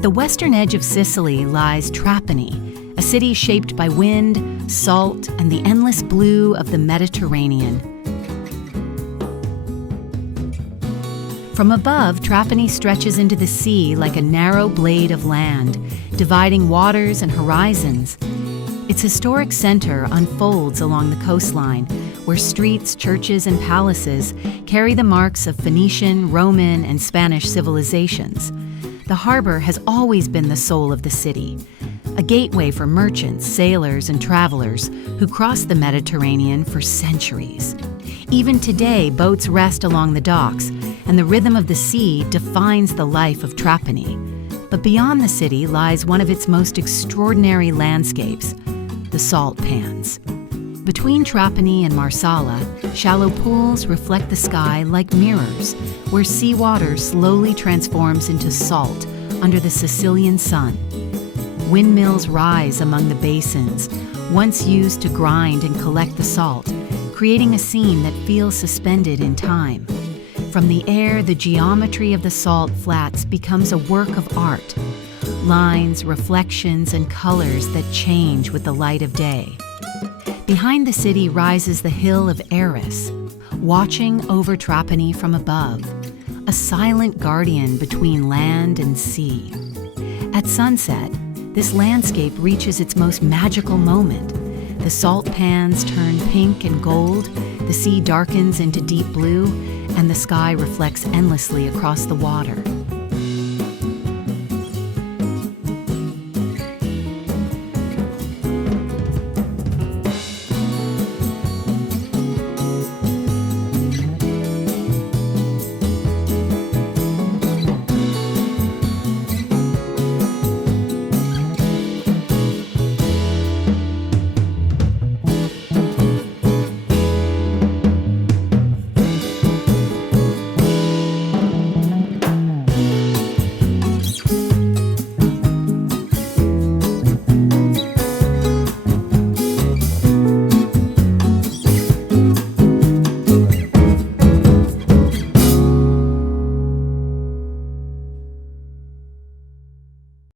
At the western edge of Sicily lies Trapani, a city shaped by wind, salt, and the endless blue of the Mediterranean. From above, Trapani stretches into the sea like a narrow blade of land, dividing waters and horizons. Its historic center unfolds along the coastline, where streets, churches, and palaces carry the marks of Phoenician, Roman, and Spanish civilizations. The harbor has always been the soul of the city, a gateway for merchants, sailors, and travelers who crossed the Mediterranean for centuries. Even today, boats rest along the docks, and the rhythm of the sea defines the life of Trapani. But beyond the city lies one of its most extraordinary landscapes, the salt pans. Between Trapani and Marsala, shallow pools reflect the sky like mirrors, where seawater slowly transforms into salt under the Sicilian sun. Windmills rise among the basins, once used to grind and collect the salt, creating a scene that feels suspended in time. From the air, the geometry of the salt flats becomes a work of art. Lines, reflections, and colors that change with the light of day. Behind the city rises the hill of Erice, watching over Trapani from above, a silent guardian between land and sea. At sunset, this landscape reaches its most magical moment. The salt pans turn pink and gold, the sea darkens into deep blue, and the sky reflects endlessly across the water.